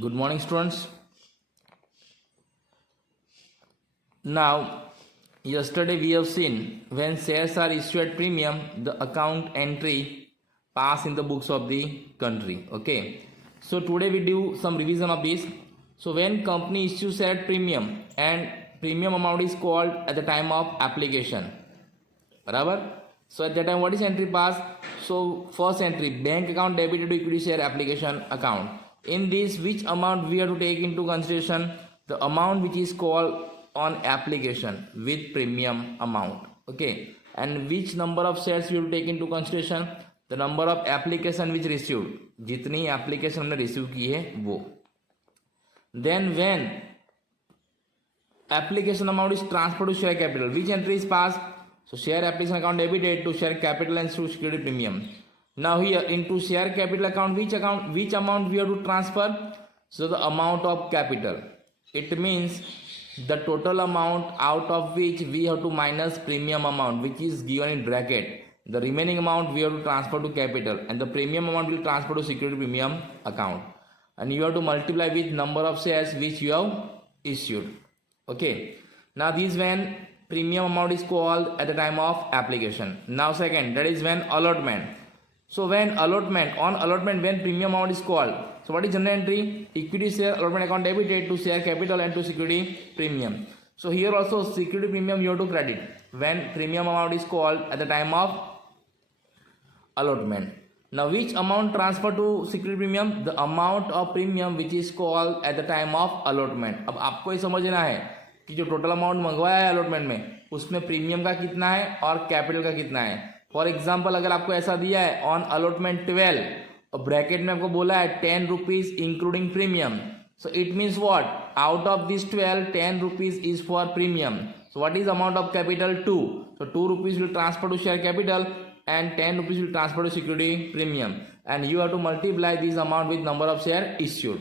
Good morning, students. Now, yesterday we have seen when shares are issued at premium, the account entry pass in the books of the country. Okay. So today we do some revision of this. So when company issues share at premium and premium amount is called at the time of application. बराबर. So at that time what is entry pass? So first entry, bank account debited to equity share application account. In this, which amount we have to take into consideration? The amount which is called on application with premium amount. Okay. And which number of shares we will take into consideration? The number of application which received. जितनी application हमने receive की है वो. Then when application amount is transferred to share capital, which entry is passed? So share application account debited to share capital and to security premium. Now here into share capital account, which amount we have to transfer? So the amount of capital. It means the total amount out of which we have to minus premium amount, which is given in bracket. The remaining amount we have to transfer to capital, and the premium amount will transfer to security premium account. And you have to multiply with number of shares which you have issued. Okay. Now this when premium amount is called at the time of application. Now second, that is when allotment. So when allotment, on allotment when premium amount is called. So what is general entry? Equity share allotment account debited to share capital and to security premium. So here also security premium you have to credit when premium amount is called at the time of allotment. Now which amount transfer to security premium? The amount of premium which is called at the time of allotment. अब आपको ये समझना है कि जो total amount मंगवाया है allotment में उसमें प्रीमियम का कितना है और कैपिटल का कितना है. फॉर एग्जाम्पल अगर आपको ऐसा दिया है ऑन अलॉटमेंट 12 और ब्रैकेट में आपको बोला है 10 rupees including premium. So it means what? Out of this 12, 10 rupees is for premium. So what is amount of capital? 2. So 2 rupees will transfer to share capital and 10 rupees will transfer to security premium, and you have to multiply this amount with number of share issued.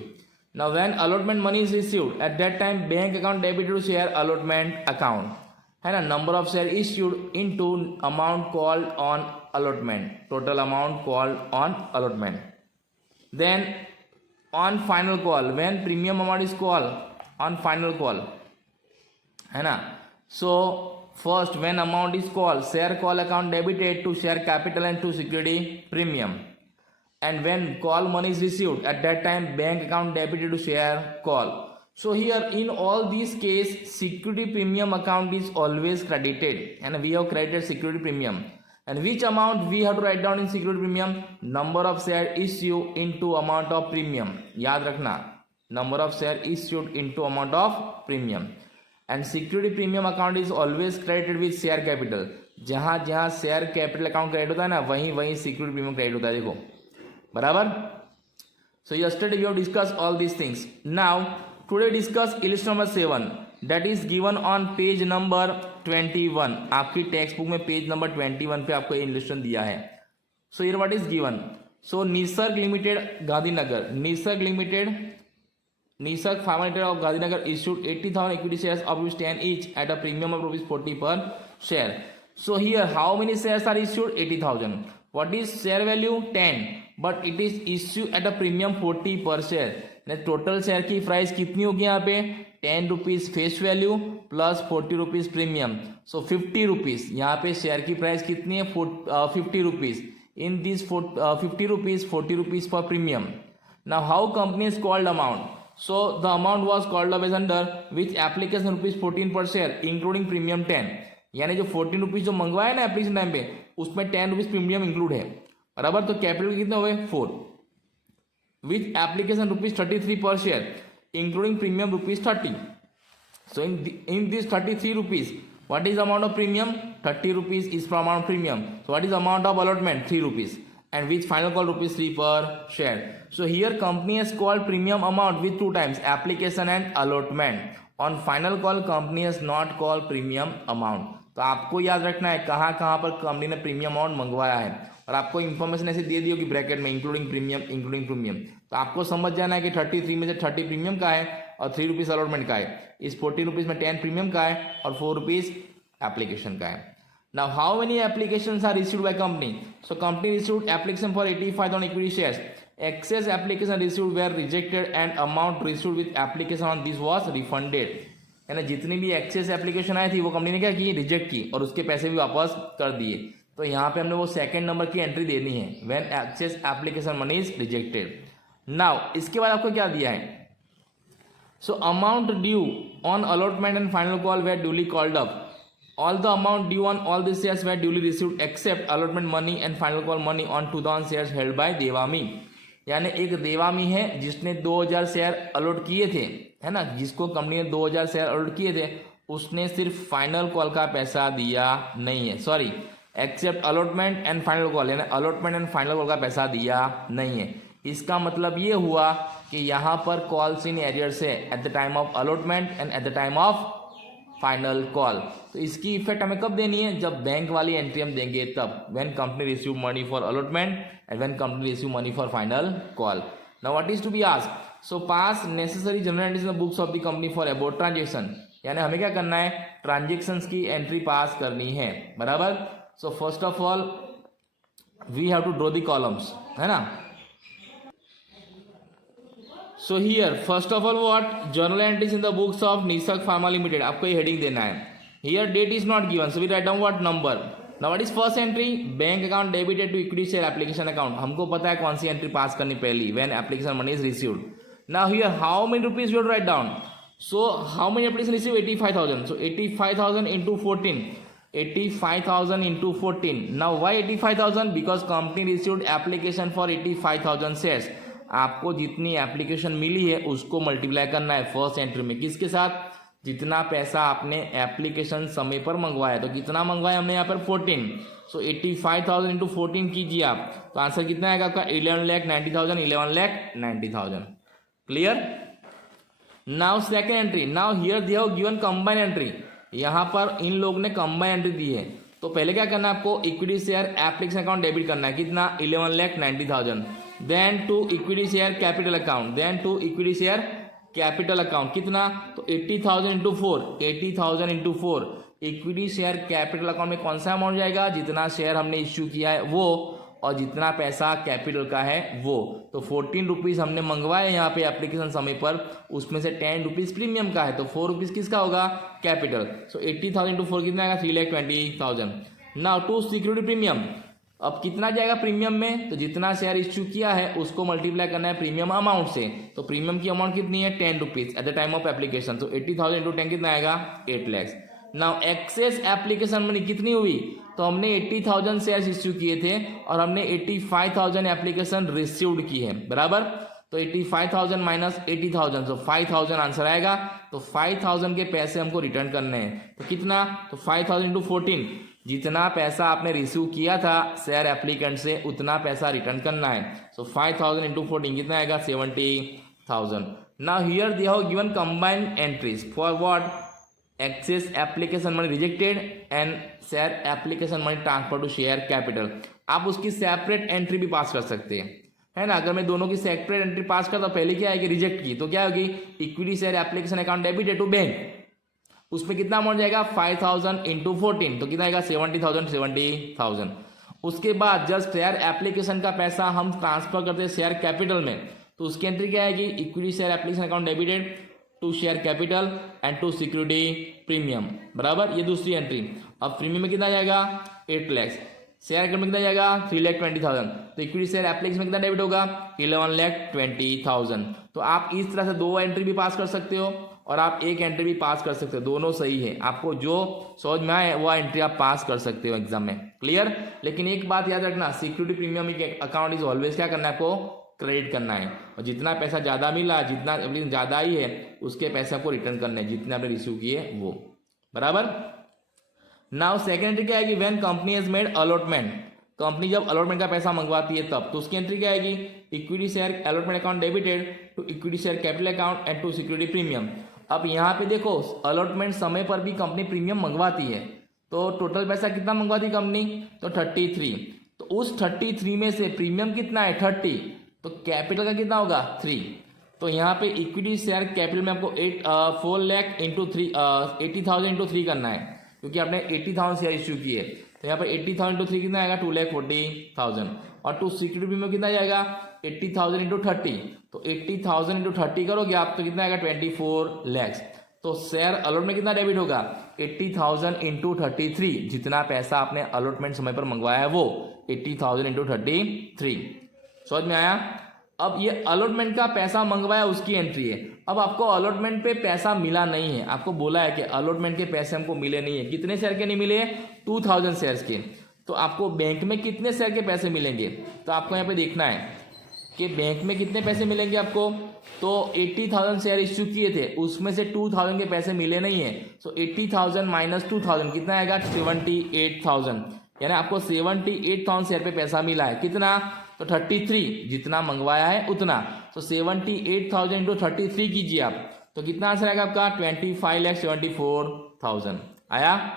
Now when allotment money is received, at that time bank account debited to share allotment account, है ना. number of share issued into amount called on allotment, total amount called on allotment. Then on final call, when premium amount is called on final call, है ना. So first when amount is called, share call account debited to share capital and to security premium. And when call money is received, at that time bank account debited to share call. So here in all these case security premium account is always credited, and we have credited security premium. And which amount we have to write down in security premium? Number of share issued into amount of premium. याद रखना, number of share issued into amount of premium. And security premium account is always credited with share capital. जहां जहां share capital account credit होता है ना, वहीं वहीं security premium credit होता है. देखो बराबर. So yesterday we have discuss all these things. Now today discuss illustration number 7 that is given on page number 21. आपकी टेक्स्ट बुक में पेज नंबर 21 पे आपको इलस्ट्रेशन दिया है. So here what is given? So Nisarg limited Gandhinagar, Nisarg pharma limited of Gandhinagar issued 80,000 equity shares of which 10 each at a premium of rupees 40 per share. So here how many shares are issued? 80,000. What is share value? 10. But it is issued at a premium 40 per share. Total share की price कितनी होगी यहाँ पे? 10 rupees face value plus 40 rupees premium. So 50 rupees. यहाँ पे share की price कितनी है? 50 rupees. In this 50 rupees 40 rupees for premium. Now how company is called amount? So the amount was called up as under which application rupees 14 per share including premium 10. यानी जो 14 rupees जो मंगवाया ना application time पे उसमें 10 rupees premium include है. बराबर. तो कैपिटल कितने हुए? 4. विच एप्लीकेशन रुपीज 33 पर share including premium rupees 30. So in this 33 rupees what is the amount of premium? 30 rupees is from amount premium. So what is the amount of allotment? 3 rupees. And which final call rupees 3 per share. So here company has called premium amount with 2 times, application and allotment. On final call company has not called premium amount. तो आपको याद रखना है कहाँ कहाँ पर company ने premium amount मंगवाया है, और आपको इन्फॉर्मेशन ऐसे दे दी होगी ब्रैकेट में इंक्लूडिंग प्रीमियम. तो आपको समझ जाना है कि 33 में से 30 प्रीमियम का है और 3 रुपीज अलॉटमेंट का है. इस 40 रुपीज में 10 प्रीमियम का है और 4 रुपीज एप्लीकेशन का है. Now how many applications are issued by company? So company issued application for 85,000 equity shares excess application received were rejected and amount received with application on this was refunded, यानी जितनी भी excess application आई थी वो company ने क्या की, reject की और उसके पैसे भी वापस कर दिए। तो यहाँ पे हमने वो सेकंड नंबर की एंट्री देनी है, when excess application money is rejected. Now इसके बाद आपको क्या दिया है, so amount due on allotment and final call were duly called up, all the amount due on all the shares were duly received except allotment money and final call money on 2000 shares held by देवामी। यानी एक देवामी है जिसने 2000 share allot किए थे, है ना, जिसको company ने 2000 शेयर अलॉट किए थे, उसने सिर्फ फाइनल कॉल का पैसा दिया नहीं है, sorry except allotment and final call, यानी अलॉटमेंट एंड फाइनल कॉल का पैसा दिया नहीं है। इसका मतलब ये हुआ कि यहाँ पर कॉल्स इन एरियर्स है eight the time of allotment and eight the time of final call. तो इसकी इफेक्ट हमें कब देनी है, जब बैंक वाली एंट्री हम देंगे तब, when company receive money for allotment and when company receive money for final call. Now what is to be asked, so pass necessary journal entries in the books of the company for about transaction, यानी हमें क्या करना है, transactions की entry pass करनी है, बराबर। So first of all we have to draw the columns, है ना। So here first of all what, journal entries in the books of Nisak pharma limited, आपको ये हेडिंग देना है। Here date is not given, so we write down what number. Now what is first entry, bank account debited to equity share application account, हमको पता है कौन सी entry pass करनी पहली, when application money is received. Now here how many rupees we write down, so how many application receive, 85,000, सो 85,000 into 14, 85,000 into 14। Now why 85,000, because company received application for 85,000 shares. आपको जितनी एप्लीकेशन मिली है उसको multiply करना है first entry में, किसके साथ, जितना पैसा आपने एप्लीकेशन समय पर मंगवाया, तो कितना मंगवाया हमने यहाँ पर 14, सो 85,000 इंटू 14 कीजिए आप, तो आंसर कितना आएगा आपका 11,90,000, 11,90,000। Clear. Now second entry, now here they have given combine entry, यहाँ पर इन लोग ने कंबाइन एंट्री दी है। तो पहले क्या करना है आपको, equity share application account debit करना है, कितना 11,90,000, then to equity share capital account, then to equity share capital account कितना, तो 80,000 into 4, 80,000 into 4, equity share capital account में कौन सा अमाउंट जाएगा, जितना शेयर हमने इश्यू किया है वो, और जितना पैसा कैपिटल का है वो। तो 14 रुपीज हमने मंगवाए यहाँ पे एप्लीकेशन समय पर, उसमें से 10 रुपीज प्रीमियम का है, तो 4 रुपीज किसका होगा, कैपिटल। सो 80,000 इंटू 4 कितना आएगा, 3,20,000। नाउ टू सिक्योरिटी प्रीमियम, अब कितना जाएगा प्रीमियम में, तो जितना शेयर इश्यू किया है उसको मल्टीप्लाई करना है प्रीमियम अमाउंट से, तो प्रीमियम की अमाउंट कितनी है, 10 rupees at the time of application, तो 80,000 इंटू 10 कितना आएगा, 8 lakh. Now excess application money कितनी हुई, तो हमने 80,000 शेयर इश्यू किए थे और हमने 85,000 एप्लीकेशन रिसीव्ड की है, बराबर। तो 85,000 माइनस 80,000, तो 5,000 आंसर आएगा। तो 5,000 के पैसे हमको रिटर्न करने हैं, तो कितना, तो 5,000 इंटू 14, जितना पैसा आपने रिसीव किया था शेयर एप्लीकेंट से उतना पैसा रिटर्न करना है। सो 5,000 इंटू 14 कितना आएगा, 70,000। Now here they have given combined entries for what, excess application money rejected and share application money transfer to share capital. आप उसकी सेपरेट एंट्री भी पास कर सकते हैं, है ना। अगर मैं दोनों की सेपरेट एंट्री पास करता हूं, पहले क्या आएगी, रिजेक्ट की, तो क्या होगी, equity share application account debited to bank, उसमें कितना अमाउंट जाएगा, 5,000 इंटू 14, तो कितना आएगा, 70,000। उसके बाद जब शेयर एप्लीकेशन का पैसा हम ट्रांसफर करते हैं शेयर कैपिटल में, तो उसकी एंट्री क्या आएगी, equity share application account debited to share capital and to security premium, बराबर। ये दूसरी एंट्री। अब प्रीमियम में कितना जाएगा, 8 लाख, शेयर कैपिटल में कितना जाएगा, 3,20,000, तो इक्विटी शेयर एप्लीकेशन में कितना डेबिट होगा, 11,20,000। तो आप इस तरह से 2 एंट्री भी पास कर सकते हो और आप 1 एंट्री भी पास कर सकते हो, दोनों सही है। आपको जो समझ में आए वो एंट्री आप पास कर सकते हो एग्जाम में, क्लियर। लेकिन एक बात याद रखना, security premium account is always क्या करना है, आपको क्रेडिट करना है, और जितना पैसा ज्यादा मिला, जितना ज्यादा ही है, उसके पैसे आपको रिटर्न करने हैं, जितने आपने रिसीव किए वो, बराबर। नाउ सेकेंड एंट्री क्या आएगी, when company has made allotment, company जब अलॉटमेंट का पैसा मंगवाती है तब, तो उसकी एंट्री क्या आएगी, equity share allotment account debited to equity share capital account and to security premium. अब यहाँ पे देखो, अलॉटमेंट समय पर भी कंपनी प्रीमियम मंगवाती है, तो टोटल पैसा कितना मंगवाती कंपनी, तो 33, तो उस 33 में से प्रीमियम कितना है, 30, तो कैपिटल का कितना होगा, 3। तो यहाँ पे इक्विटी शेयर कैपिटल में आपको 4 लाख इंटू 3, 80,000 इंटू 3 करना है, क्योंकि आपने 80,000 शेयर इश्यू किए, तो यहाँ पर 80,000 इंटू 3 कितना आएगा, 2,40,000। और टू सिक्योरिटी प्रीमियम कितना जाएगा, 80,000 इंटू 30, तो 80,000 इंटू 30 करोगे आप तो कितना आएगा 24 lakhs। तो शेयर अलॉट में कितना डेबिट होगा 80,000 इंटू 33, जितना पैसा आपने अलॉटमेंट समय पर मंगवाया है वो 80,000 इंटू 33। समझ में आया। अब ये अलॉटमेंट का पैसा मंगवाया उसकी एंट्री है। अब आपको अलॉटमेंट पे पैसा मिला नहीं है, आपको बोला है कि अलॉटमेंट के पैसे हमको मिले नहीं है। कितने शेयर के नहीं मिले 2000 शेयर्स के। तो आपको बैंक में कितने शेयर के पैसे मिलेंगे, तो आपको यहाँ पे देखना है कि बैंक में कितने पैसे मिलेंगे आपको। तो 80,000 शेयर इश्यू किए थे, उसमें से 2000 के पैसे मिले नहीं है। सो 80,000 माइनस 2000 कितना आएगा 78,000, यानी आपको 78,000 शेयर पे पैसा मिला है। कितना तो 33, जितना मंगवाया है उतना। तो 78,000 इंटू 33 कीजिए आप, तो कितना आंसर आएगा आपका 25,74,000 आया।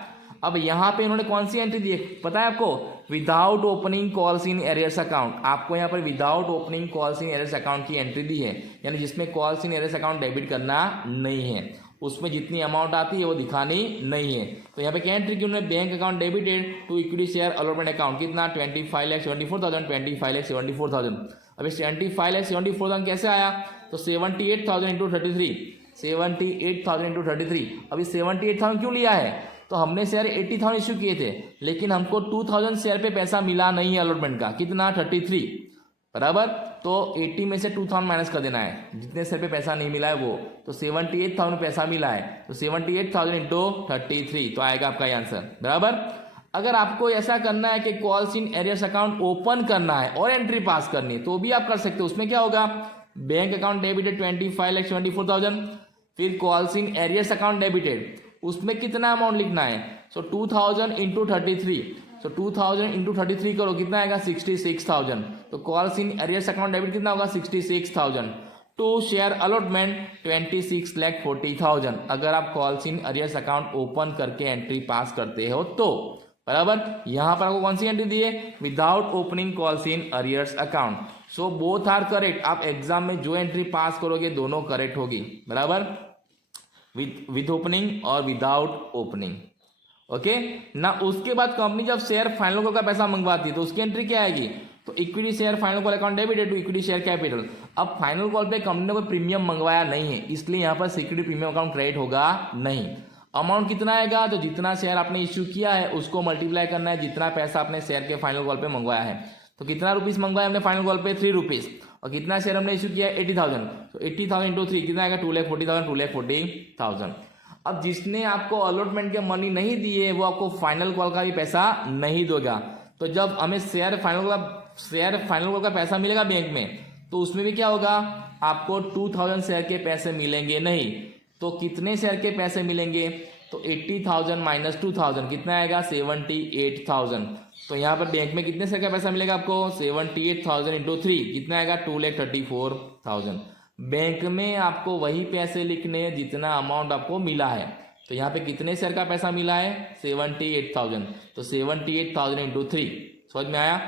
अब यहाँ पे इन्होंने कौन सी एंट्री दी है पता है आपको, without opening calls in arrears account. आपको यहाँ पर without opening calls in arrears account की एंट्री दी है, यानी जिसमें calls in arrears account debit करना नहीं है, उसमें जितनी अमाउंट आती है वो दिखानी नहीं है। तो यहाँ पे क्या एंट्री की उन्होंने, bank account debited to equity share allotment account, कितना 25,74,000, 25,74,000। अब 25,74,000 कैसे आया, तो 78,000 इंटू 33, 78,000 इंटू 33। अभी 78,000 क्यों लिया है, तो हमने शेयर 80,000 इश्यू किए थे, लेकिन हमको 2000 शेयर पे पैसा मिला नहीं है अलॉटमेंट का, कितना 33 बराबर। तो 80 में से 2000 माइनस कर देना है, जितने शेयर पे पैसा नहीं मिला है वो। तो 78,000 पैसा मिला है, तो 78,000 इंटू 33, तो आएगा आपका आंसर बराबर। अगर आपको ऐसा करना है कि calls in arrears account open करना है और एंट्री पास करनी है तो भी आप कर सकते हो। उसमें क्या होगा, बैंक अकाउंट डेबिटेड 25,74,000, फिर calls in arrears account debited, उसमें कितना अमाउंट लिखना है, सो 2000 इंटू 33, सो 2000 इंटू 33 करो, कितना आएगा 66,000। तो calls in arrears account debit कितना होगा 66,000। To share allotment 26,40,000। अगर आप calls in arrears account open करके एंट्री पास करते हो तो बराबर। यहां पर आपको कौन सी एंट्री दी है, without opening calls in arrears account. So both are correct. आप एग्जाम में जो एंट्री पास करोगे दोनों करेक्ट होगी बराबर, विद ओपनिंग और विदाउट ओपनिंग। ओके ना। उसके बाद कंपनी जब शेयर फाइनल कॉल का पैसा मंगवाती है तो उसकी एंट्री क्या आएगी, तो equity share final call account debited to equity share capital. अब फाइनल कॉल पे कंपनी ने कोई प्रीमियम मंगवाया नहीं है, इसलिए यहां पर सिक्योरिटी प्रीमियम अकाउंट क्रेडिट होगा नहीं। अमाउंट कितना आएगा, तो जितना शेयर आपने इश्यू किया है उसको मल्टीप्लाई करना है जितना पैसा आपने शेयर के फाइनल कॉल पे मंगवाया है। तो कितना रुपीस मंगवाया हमने फाइनल कॉल पे 3 रुपीज, और कितना शेयर हमने इश्यू किया है 80,000, तो 80,000 इंटू 3 कितना आएगा 2,40,000, 2,40,000। अब जिसने आपको अलॉटमेंट के मनी नहीं दिए वो आपको फाइनल कॉल का भी पैसा नहीं देगा। तो जब हमें शेयर फाइनल कॉल का पैसा मिलेगा बैंक में, तो उसमें भी क्या होगा, आपको 2000 शेयर के पैसे मिलेंगे नहीं। तो कितने शेयर के पैसे मिलेंगे, तो 80,000 माइनस 2000 कितना आएगा 78,000। तो यहाँ पर बैंक में कितने शेयर का पैसा मिलेगा आपको 78,000 इंटू 3 कितना आएगा 2,34,000। बैंक में आपको वही पैसे लिखने हैं जितना अमाउंट आपको मिला है। तो यहाँ पे कितने शेयर का पैसा मिला है 78,000, तो 78,000 इंटू 3। समझ में आया।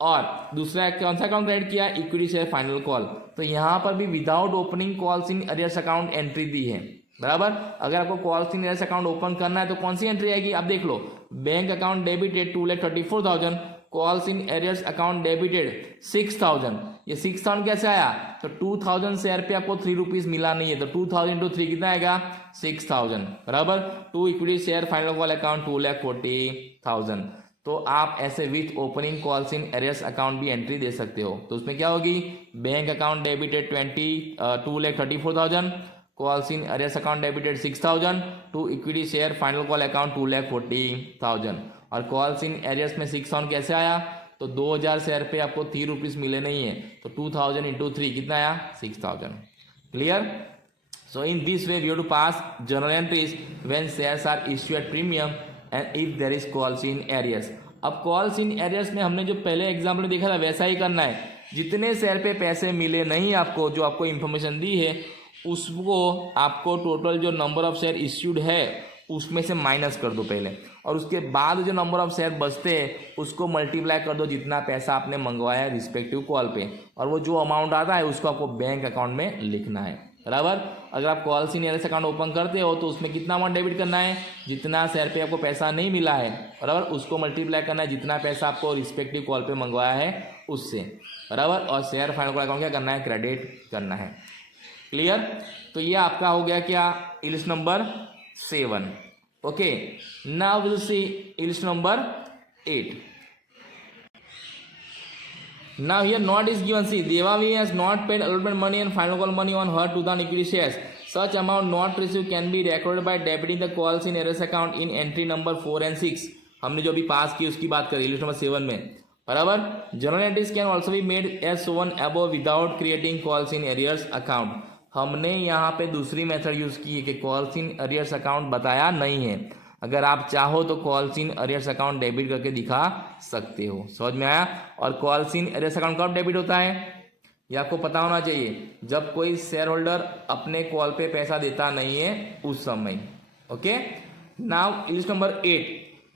और दूसरा कौन सा अकाउंट क्रेडिट किया, इक्विटी शेयर फाइनल कॉल। तो यहाँ पर भी without opening calls in arrears account entry दी है बराबर। अगर आपको calls in arrears account open करना है तो कौन सी एंट्री आएगी, आप देख लो, bank account debited 2,34,000, calls in arrears account debited 6,000। ये 6,000 कैसे आया, तो 2000 शेयर पे आपको 3 रुपीज मिला नहीं है, तो 2000 इंटू 3 कितना आएगा 6,000 बराबर। To equity share final call account 2,40,000। तो आप ऐसे with opening calls in arrears account भी एंट्री दे सकते हो। तो उसमें क्या होगी, bank account debited 2,34,000, calls in arrears account debited 6,000, to equity share final call account 2,40,000। और कॉल्स इन एरियर्स में 6,000 कैसे आया, तो 2000 शेयर पे आपको 3 रुपीज मिले नहीं है, तो 2000 इंटू 3 कितना आया 6,000। Clear. So in this way we have to pass journal entries when shares are issue at premium and if there is calls in arrears. अब कॉल्स इन एरियर्स में हमने जो पहले एग्जाम्पल देखा था वैसा ही करना है। जितने शेयर पे पैसे मिले नहीं आपको, जो आपको इंफॉर्मेशन दी है उसको आपको टोटल जो नंबर ऑफ शेयर इश्यूड है उसमें से माइनस कर दो पहले, और उसके बाद जो नंबर ऑफ शेयर बचते हैं उसको मल्टीप्लाई कर दो जितना पैसा आपने मंगवाया है रिस्पेक्टिव कॉल पे, और वो जो अमाउंट आता है उसको आपको बैंक अकाउंट में लिखना है बराबर। अगर आप calls in arrears account open करते हो तो उसमें कितना अमाउंट डेबिट करना है, जितना शेयर पे आपको पैसा नहीं मिला है बराबर उसको मल्टीप्लाई करना है जितना पैसा आपको रिस्पेक्टिव कॉल पे मंगवाया है उससे बराबर, और शेयर फाइनल कॉल अकाउंट क्या करना है, क्रेडिट करना है। क्लियर। तो ये आपका हो गया क्या, list number 7। Okay, now will see list number 8. Now here not is given. See, Devavi has not paid allotment money and final call money on her 2000 equity shares. Such amount not received can be recorded by debiting the calls in errors account in entry number 4 and 6. हमने जो अभी पास की उसकी बात करी list number 7 में बराबर। Journal entries can also be made as shown above without creating calls in arrears account. हमने यहाँ पे दूसरी मेथड यूज की है कि कॉल्स इन एरियर्स अकाउंट बताया नहीं है, अगर आप चाहो तो calls in arrears account debit करके दिखा सकते हो। समझ में आया। और कॉल्स इन एरियर्स अकाउंट कब डेबिट होता है ये आपको पता होना चाहिए, जब कोई शेयर होल्डर अपने कॉल पे पैसा देता नहीं है उस समय। Okay, now list number 8.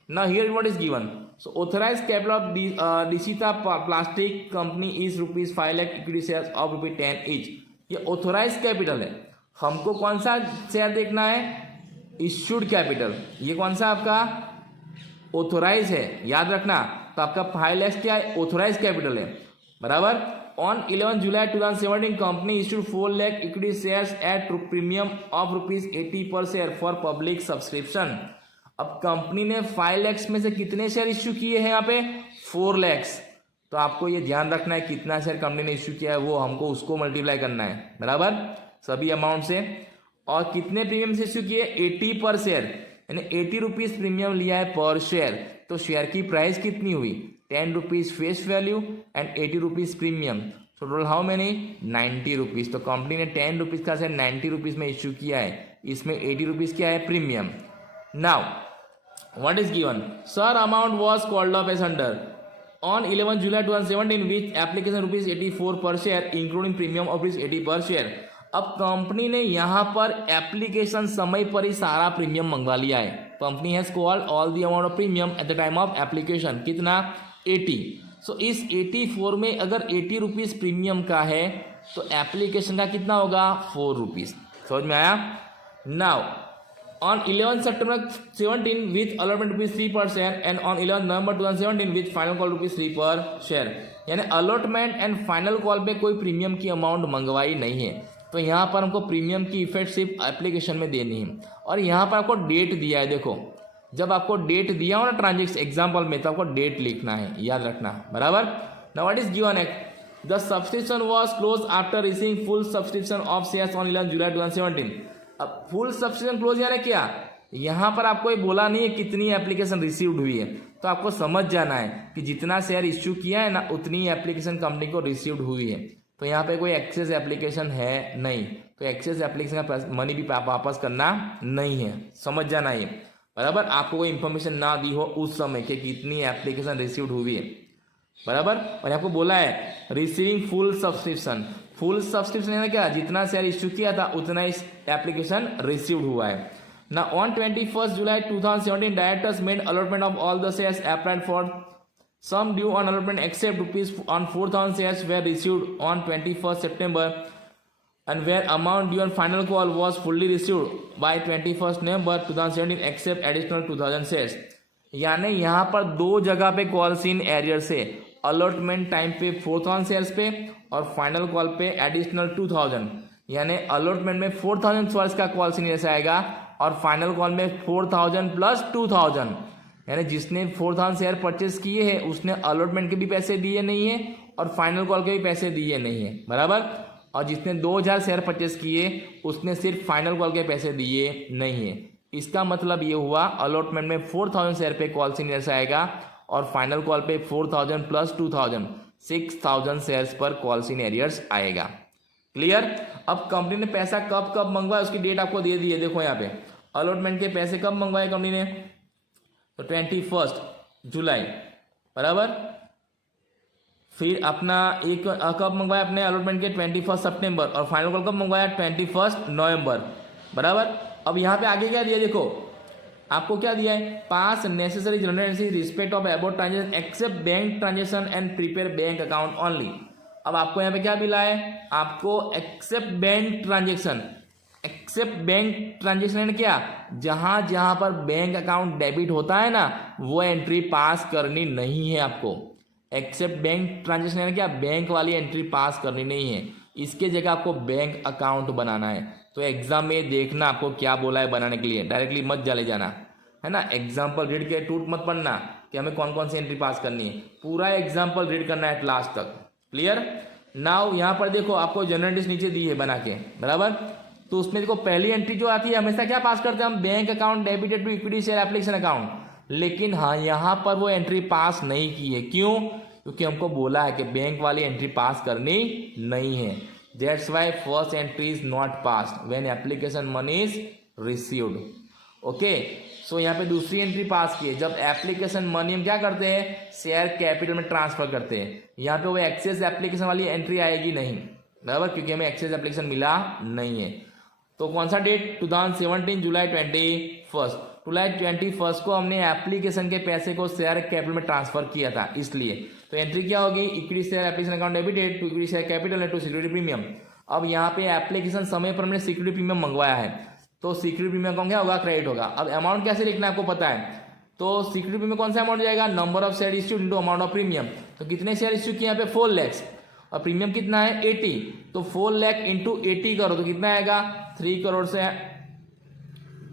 Now here what is given. So authorise capital of Dishita plastic company is ₹5 lakh equity shares of ₹10 each. ये ऑथराइज कैपिटल है। हमको कौन सा शेयर देखना है, इश्यूड कैपिटल। ये कौन सा आपका ऑथोराइज है, याद रखना। तो आपका 5 लाख क्या है, ऑथोराइज कैपिटल है बराबर। On 11 July 2017 company issued 4 lakh equity shares at premium of ₹80 पर शेयर फॉर पब्लिक सब्सक्रिप्शन। अब कंपनी ने 5 लाख में से कितने शेयर इश्यू किए हैं, यहाँ पे 4 लाख। तो आपको ये ध्यान रखना है कितना शेयर कंपनी ने इश्यू किया है वो हमको उसको मल्टीप्लाई करना है बराबर सभी अमाउंट से। और कितने प्रीमियम से इश्यू किए, 80 पर शेयर, यानी 80 रुपीज प्रीमियम लिया है पर शेयर। तो शेयर की प्राइस कितनी हुई, 10 rupees face value and 80 rupees premium. So total how many, 90 rupees. तो कंपनी ने 10 रुपीज का शेयर 90 रुपीज में इश्यू किया है, इसमें 80 रुपीज क्या है, premium. Now what is given, sir amount was called of as under on 11 July 2017 with application ₹84 per share including premium of ₹80 पर शेयर। अब कंपनी ने यहां पर एप्लीकेशन समय पर ही सारा प्रीमियम मंगवा लिया है। Company has called all the amount of premium eight the time of application, कितना, 80। सो इस 84 में अगर 80 रुपीज प्रीमियम का है तो एप्लीकेशन का कितना होगा, 4 रुपीज। समझ में आया। Now on 11 September 17 with allotment ₹3 पर share and on 11 November 2017 with final call ₹3 पर शेयर। यानी अलॉटमेंट एंड फाइनल कॉल पे कोई प्रीमियम की अमाउंट मंगवाई नहीं है, तो यहाँ पर हमको प्रीमियम की इफेक्ट सिर्फ एप्लीकेशन में देनी है। और यहाँ पर आपको डेट दिया है, देखो जब आपको डेट दिया हो ना ट्रांजेक्शन एग्जाम्पल में, तो आपको डेट लिखना है, याद रखना बराबर। नाउ व्हाट इज गिवन है, the subscription was close after receiving full subscription of shares on 11 July 2017। अब फुल सब्सक्रिप्शन क्लोज यानी क्या, यहाँ पर आपको ये बोला नहीं है कितनी एप्लीकेशन रिसीव्ड हुई है, तो आपको समझ जाना है कि जितना शेयर इश्यू किया है ना उतनी एप्लीकेशन कंपनी को रिसीव्ड हुई है। तो यहाँ पे कोई एक्सेस एप्लीकेशन है नहीं, तो एक्सेस एप्लीकेशन का मनी भी वापस करना नहीं है, समझ जाना ये बराबर। आपको कोई इन्फॉर्मेशन ना दी हो उस समय कि कितनी एप्लीकेशन रिसीव्ड हुई है बराबर। और आपको बोला है receiving full subscription, full subscription यानी क्या, जितना शेयर इश्यू किया था उतना इस एप्लीकेशन रिसीव्ड हुआ है ना। On 21 July 2017 directors made allotment of all the shares applied for some due on allotment except rupees on 4,000 shares were received on 21st September and where amount due on final call was fully received by 21st November 2017 except additional 2,000 shares। यानी यहाँ पर दो जगह पे calls in arrear से, allotment time पे 4,000 shares पे और फाइनल कॉल पे एडिशनल 2,000। यानी अलॉटमेंट में 4,000 शेयर्स का कॉल्स इन एरियर से आएगा और फाइनल कॉल में 4,000 प्लस 2,000। यानी जिसने 4,000 शेयर परचेस किए हैं उसने अलॉटमेंट के भी पैसे दिए नहीं है और फाइनल कॉल के भी पैसे दिए नहीं है बराबर। और जिसने 2,000 शेयर परचेस किए उसने सिर्फ फाइनल कॉल के पैसे दिए नहीं है। इसका मतलब ये हुआ अलॉटमेंट में 4,000 शेयर पे कॉल सीनियर से आएगा और फाइनल कॉल पे 4,000 प्लस 2,000 6,000 शेयर्स पर कॉल सीनियर्स आएगा। क्लियर। अब कंपनी ने पैसा कब कब मंगवाया उसकी डेट आपको दे दी है, देखो यहाँ पे अलॉटमेंट के पैसे कब मंगवाए कंपनी ने, तो 21 जुलाई बराबर। फिर अपना एक कब मंगवाया अपने अलॉटमेंट के 21 सितंबर और फाइनल कॉल कब मंगवाया 21 नवंबर बराबर। अब यहाँ पे आगे क्या दिया, देखो आपको क्या दिया है, pass necessary journal respect of about transaction except bank transaction and prepare bank account only. अब आपको यहाँ पे क्या मिला है, आपको except bank transaction except bank transaction क्या, जहां जहां पर बैंक अकाउंट डेबिट होता है ना, वो एंट्री पास करनी नहीं है आपको। एक्सेप्ट बैंक ट्रांजेक्शन क्या, बैंक वाली एंट्री पास करनी नहीं है, इसके जगह आपको बैंक अकाउंट बनाना है। तो एग्जाम में देखना आपको क्या बोला है बनाने के लिए, डायरेक्टली मत चले जाना है ना। एग्जाम्पल रीड के टूट मत पढ़ना कि हमें कौन कौन सी एंट्री पास करनी है, पूरा एग्जाम्पल रीड करना है लास्ट तक। क्लियर। नाउ यहाँ पर देखो आपको जनरल लिस्ट नीचे दी है बना के, बराबर। तो उसमें देखो पहली एंट्री जो आती है हमेशा क्या पास करते हैं हम, bank account debited to equity share application account. लेकिन हाँ यहाँ पर वो एंट्री पास नहीं की है, क्यों, क्योंकि हमको बोला है कि बैंक वाली एंट्री पास करनी नहीं है। That's why first entry is not passed when application money is received. Okay, so यहाँ पे दूसरी एंट्री पास की है जब एप्लीकेशन मनी हम क्या करते हैं, शेयर कैपिटल में ट्रांसफर करते हैं। यहाँ पे वो एक्सेस एप्लीकेशन वाली एंट्री आएगी नहीं, बराबर, क्योंकि हमें एक्सेस एप्लीकेशन मिला नहीं है। तो कौन सा डेट, 2017 जुलाई 21 जुलाई 21 को हमने एप्लीकेशन के पैसे को शेयर कैपिटल में ट्रांसफर किया था, इसलिए तो एंट्री क्या होगी, equity share application account debited to equity share capital to security premium. अब यहाँ पे एप्लीकेशन समय पर हमने सिक्योरिटी प्रीमियम मंगवाया है, तो सिक्योरिटी प्रीमियम अकाउंट क्या होगा, क्रेडिट होगा। अब अमाउंट कैसे लिखना है आपको पता है, तो सिक्योरिटी प्रीमियम कौन सा अमाउंट जाएगा, number of share issued into amount of premium. तो कितने शेयर इश्यू किए यहाँ पे 4 लाख और प्रीमियम कितना है 80, तो 4 लाख इंटू 80 करो तो कितना आएगा 3 करोड़ से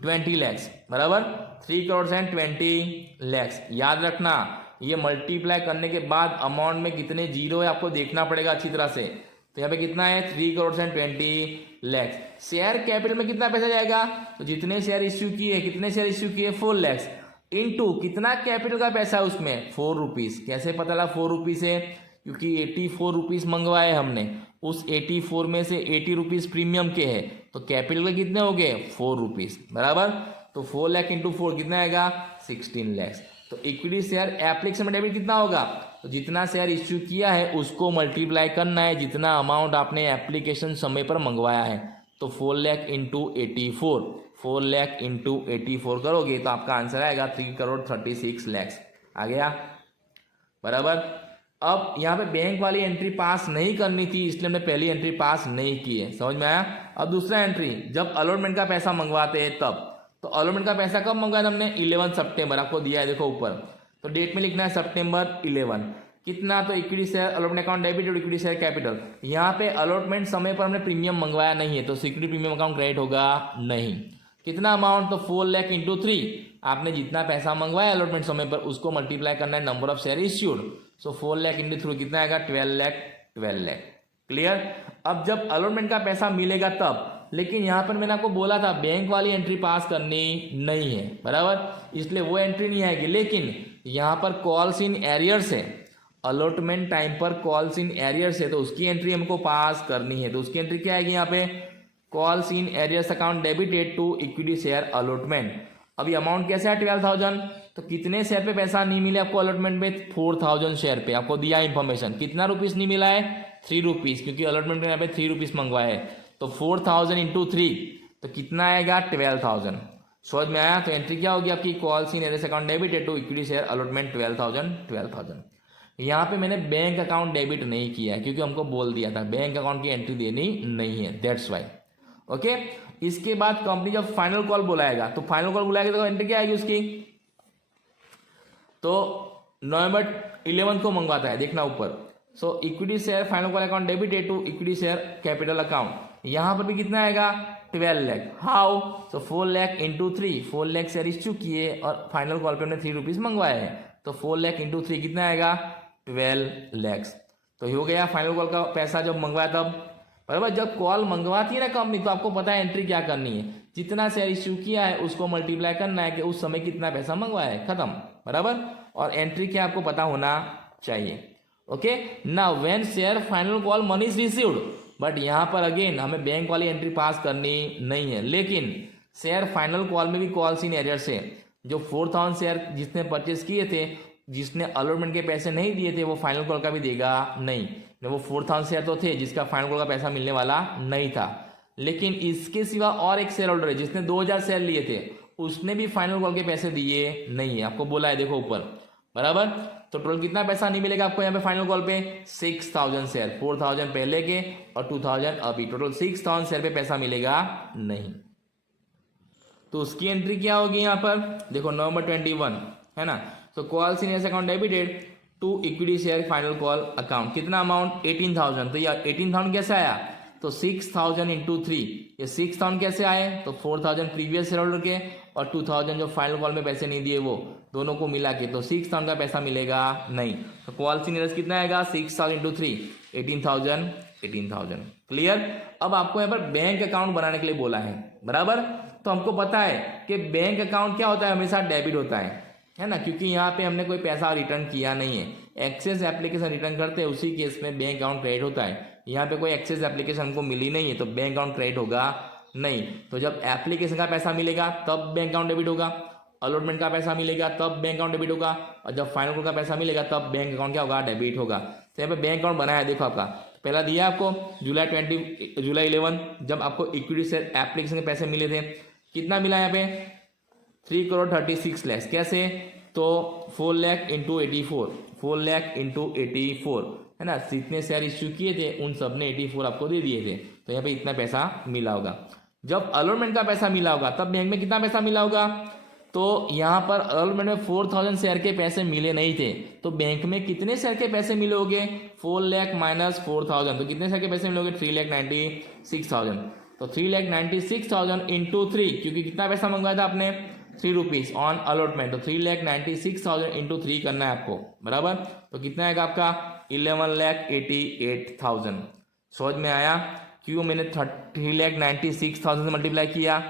20 लाख, बराबर 3 करोड़ से 20 लाख। याद रखना ये मल्टीप्लाई करने के बाद अमाउंट में कितने जीरो है आपको देखना पड़ेगा अच्छी तरह से। तो यहाँ पे कितना है 3 करोड़ से 20 लाख। शेयर कैपिटल में कितना पैसा जाएगा, तो जितने शेयर इश्यू किए, कितने शेयर इश्यू किए 4 लाख इंटू कितना कैपिटल का पैसा है उसमें 4 रुपीज। कैसे पता लगा 4 रुपीज है, क्योंकि 84 रुपीज मंगवाए हमने, उस 84 में से 80 रुपीज प्रीमियम के है, तो कैपिटल के कितने हो गए 4 रुपीज, बराबर। तो 4 लाख इंटू 4 कितना आएगा 16 लाख। तो इक्विटी शेयर एप्लीकेशन में डेबिट कितना होगा, तो जितना शेयर इश्यू किया है उसको मल्टीप्लाई करना है जितना अमाउंट आपने एप्लीकेशन समय पर मंगवाया है। तो 4 लाख इंटू 84, 4 लाख इंटू 84 करोगे तो आपका आंसर आएगा 3 करोड़ 36 लाख। आ गया, बराबर। अब यहाँ पे बैंक वाली एंट्री पास नहीं करनी थी, इसलिए हमने पहली एंट्री पास नहीं की है, समझ में आया। अब दूसरा एंट्री, जब अलॉटमेंट का पैसा मंगवाते हैं तब, तो अलॉटमेंट का पैसा कब मंगवाया हमने 11 सितंबर, आपको दिया है देखो ऊपर। तो डेट में लिखना है सितंबर 11, कितना, तो equity share allotment account debit और इक्विटी शेयर कैपिटल। यहाँ पे अलॉटमेंट समय पर हमने प्रीमियम मंगवाया नहीं है, तो सिक्योरिटी प्रीमियम अकाउंट क्रेडिट होगा नहीं। कितना अमाउंट, तो 4 लाख इंटू 3, आपने जितना पैसा मंगवाया अलॉटमेंट समय पर उसको मल्टीप्लाई करना है number of share issued. So 4 lakh into 3 कितना आएगा 12 लाख। क्लियर। अब जब अलॉटमेंट का पैसा मिलेगा तब, लेकिन यहाँ पर मैंने आपको बोला था बैंक वाली एंट्री पास करनी नहीं है, बराबर, इसलिए वो एंट्री नहीं आएगी। लेकिन यहाँ पर कॉल्स इन एरियर्स है, अलॉटमेंट टाइम पर कॉल्स इन एरियर्स है, तो उसकी एंट्री हमको पास करनी है। तो उसकी एंट्री क्या आएगी यहाँ पे, calls in arrears account debited to equity share allotment. अभी अमाउंट कैसे है 12,000, तो कितने शेयर पे पैसा नहीं मिले आपको अलॉटमेंट में, 4000 शेयर पे आपको दिया इन्फॉर्मेशन। कितना रुपीज नहीं मिला है 3 रुपीज, क्योंकि अलॉटमेंट में यहाँ पे 3 रुपीज मंगवाए है। तो 4000 इंटू 3 तो कितना आएगा 12,000। समझ में आया। तो एंट्री क्या होगी आपकी, calls in arrears account debited to equity share allotment 12,000। यहाँ पे मैंने बैंक अकाउंट डेबिट नहीं किया है, क्योंकि हमको बोल दिया था बैंक अकाउंट की एंट्री देनी नहीं है, दैट्स वाई। ओके, इसके बाद कंपनी जब फाइनल कॉल बुलाएगा, तो फाइनल कॉल बुलाएगा तो एंट्री क्या आएगी उसकी, तो नवंबर 11 को मंगवाता है, देखना ऊपर। So equity share final call account debited to equity share capital account. यहां पर भी कितना आएगा 12 lakh. How, so 4 lakh into 3, 4 lakh share issue किए और फाइनल कॉल पे हमने 3 रुपीज मंगवाए हैं, तो 4 लाख इंटू 3 कितना आएगा 12 लाख। तो हो गया फाइनल कॉल का पैसा जब मंगवाया तब, बराबर। जब कॉल मंगवाती है ना कंपनी, तो आपको पता है एंट्री क्या करनी है, जितना शेयर इश्यू किया है उसको मल्टीप्लाई करना है कि उस समय कितना पैसा मंगवाया है, खत्म, बराबर। और एंट्री क्या आपको पता होना चाहिए। Okay, now when share final call money is received, but यहाँ पर अगेन हमें बैंक वाली एंट्री पास करनी नहीं है। लेकिन शेयर फाइनल कॉल में भी कॉल्स इन एरियर से, जो 4000 शेयर जिसने परचेस किए थे, जिसने अलॉटमेंट के पैसे नहीं दिए थे, वो फाइनल कॉल का भी देगा नहीं। वो 4000 शेयर तो थे जिसका फाइनल कॉल का पैसा मिलने वाला नहीं था। लेकिन इसके सिवा और एक शेयर होल्डर है जिसने 2000 शेयर लिए थे, उसने भी फाइनल कॉल के पैसे दिए नहीं है। आपको बोला है देखो ऊपर, बराबर। तो टोटल कितना पैसा नहीं मिलेगा आपको यहाँ पे फाइनल कॉल पे? 6000 शेयर, 4000 पहले के और 2000 अभी, टोटल 6000 शेयर पे पैसा मिलेगा नहीं। तो उसकी एंट्री क्या होगी यहाँ पर? देखो नवंबर 21 है ना। तो call seniors account debited to equity share final call account, कितना अमाउंट? 18000। तो ये 18000 कैसे आया? तो 6000 इंटू 3, ये 6000 कैसे आए? तो 4000 प्रीवियस शेयर होल्डर के और 2000 जो फाइनल कॉल में पैसे नहीं दिए वो दोनों को मिला के, तो 6000 का पैसा मिलेगा नहीं। तो कॉल सीनियर्स कितना आएगा? 6000 इंटू 3, 18000। क्लियर। अब आपको यहाँ पर बैंक अकाउंट बनाने के लिए बोला है, बराबर। तो हमको पता है कि बैंक अकाउंट क्या होता है? हमेशा डेबिट होता है ना, क्योंकि यहाँ पे हमने कोई पैसा रिटर्न किया नहीं है। एक्सेस एप्लीकेशन रिटर्न करते हैं उसी केस में बैंक अकाउंट क्रेडिट होता है। यहाँ पे कोई एक्सेस एप्लीकेशन हमको मिली नहीं है तो बैंक अकाउंट क्रेडिट होगा नहीं। तो जब एप्लीकेशन का पैसा मिलेगा तब बैंक अकाउंट डेबिट होगा, अलॉटमेंट का पैसा मिलेगा तब बैंक अकाउंट डेबिट होगा, और जब फाइनल कॉल का पैसा मिलेगा तब बैंक अकाउंट क्या होगा? डेबिट होगा। तो यहाँ पे बैंक अकाउंट बनाया है, देखो आपका पहला दिया आपको जुलाई 11 जब आपको इक्विटी शेयर एप्लीकेशन के पैसे मिले थे। कितना मिला यहाँ पे? 3,36,00,000। कैसे? तो 4 लाख इंटू 84, 4 लाख इंटू 84 है ना। जितने शेयर इश्यू किए थे उन सब ने 84 आपको दे दिए थे, तो यहाँ पे इतना पैसा मिला होगा। जब अलॉटमेंट का पैसा मिला होगा तब बैंक में कितना पैसा मिला होगा? तो यहाँ पर अलॉटमेंट में 4000 शेयर के पैसे मिले नहीं थे, तो बैंक में कितने शेयर के पैसे मिले होंगे? 4 लाख माइनस 4000, तो कितने शेयर के पैसे मिले होंगे? 3,96,000। तो 3,96,000 इंटू 3, क्योंकि कितना पैसा मंगवाया था आपने? 3 रुपीज ऑन अलॉटमेंट, तो 3,96,000 इंटू 3 करना है आपको, बराबर। तो कितना आएगा आपका? 11,88,000। समझ में आया क्यों मैंने 3,96,000 से मल्टीप्लाई किया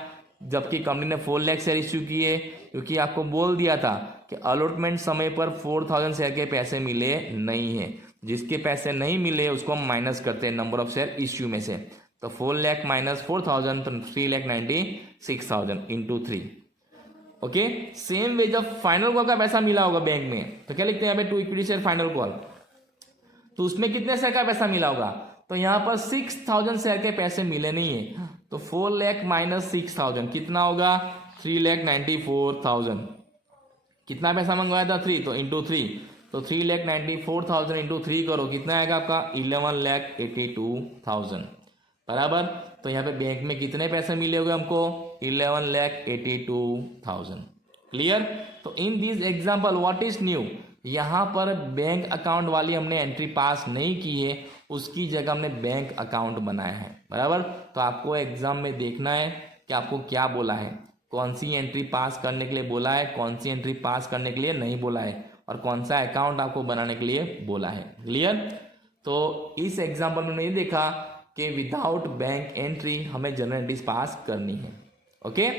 जबकि कंपनी ने 4 लाख शेयर इश्यू किए? क्योंकि आपको बोल दिया था कि अलॉटमेंट समय पर 4000 शेयर के पैसे मिले नहीं है। जिसके पैसे नहीं मिले उसको हम माइनस करते हैं नंबर ऑफ शेयर इश्यू में से। तो 4 लाख माइनस 4000, तो 3,96,000 इंटू 3। ओके। सेम वे जब फाइनल कॉल का पैसा मिला होगा बैंक में तो क्या लिखते हैं यहाँ पे? To equity share final call. तो उसमें कितने शेयर का पैसा मिला होगा? तो यहाँ पर 6000 शेयर के पैसे मिले नहीं है, तो 4 लाख माइनस 6000 कितना होगा? 3,94,000। कितना पैसा मंगवाया था? 3, तो इंटू 3, तो 3,94,000 इंटू 3 करो, कितना आएगा आपका? 11,82,000, बराबर। तो यहाँ पे बैंक में कितने पैसे मिले होंगे हमको? 11,82,000। क्लियर। तो in this example what is new? यहाँ पर बैंक अकाउंट वाली हमने एंट्री पास नहीं की है, उसकी जगह हमने बैंक अकाउंट बनाया है, बराबर। तो आपको एग्जाम में देखना है कि आपको क्या बोला है, कौन सी एंट्री पास करने के लिए बोला है, कौन सी एंट्री पास करने के लिए नहीं बोला है, और कौन सा अकाउंट आपको बनाने के लिए बोला है। क्लियर। तो इस एग्जाम्पल में हमने ये देखा कि विदाउट बैंक एंट्री हमें जनरल एंट्रीज पास करनी है। Okay.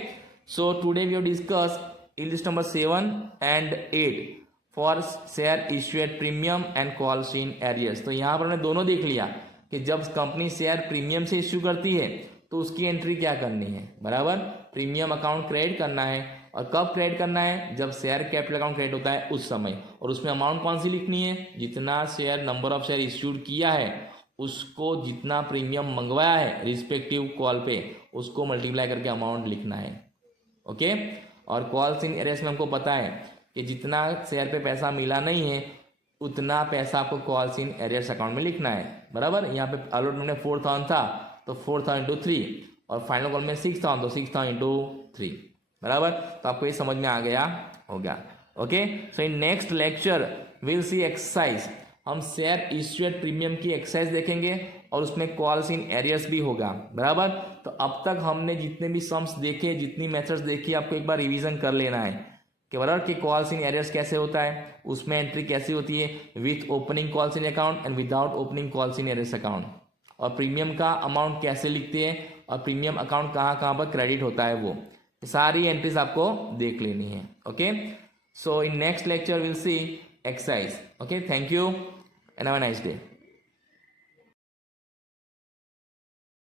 So today we have discuss list number 7 and 8 for share issued premium and calls in arrears. तो यहाँ पर हमने दोनों देख लिया कि जब कंपनी शेयर प्रीमियम से इश्यू करती है तो उसकी एंट्री क्या करनी है, बराबर। प्रीमियम अकाउंट क्रेडिट करना है, और कब क्रेडिट करना है? जब शेयर कैपिटल अकाउंट क्रेडिट होता है उस समय, और उसमें अमाउंट कौन सी लिखनी है? जितना share number of share issued किया है उसको जितना प्रीमियम मंगवाया है रिस्पेक्टिव कॉल पे उसको मल्टीप्लाई करके अमाउंट लिखना है। ओके। और कॉल्स इन एरियर्स में हमको पता है कि जितना शेयर पे पैसा मिला नहीं है उतना पैसा आपको कॉल्स इन एरियर्स अकाउंट में लिखना है, बराबर। यहाँ पे अलॉटमेंट में 4000 था तो 4000 इंटू 3, और फाइनल कॉल में 6000 तो 6000 इंटू 3, बराबर। तो आपको ये समझ में आ गया होगा। Okay. So in next lecture will see exercise, हम शेयर इश्यूड प्रीमियम की एक्सरसाइज देखेंगे और उसमें कॉल्स इन एरियर्स भी होगा, बराबर। तो अब तक हमने जितने भी सम्स देखे, जितनी मेथड्स देखी, आपको एक बार रिवीजन कर लेना है कि बराबर कि कॉल्स इन एरियर्स कैसे होता है, उसमें एंट्री कैसी होती है with opening calls in account and without opening calls in arrears account, और प्रीमियम का अमाउंट कैसे लिखते हैं, और प्रीमियम अकाउंट कहाँ कहाँ पर क्रेडिट होता है, वो सारी एंट्रीज आपको देख लेनी है। Okay. So in next lecture will see exercise. Okay, thank you and have a nice day.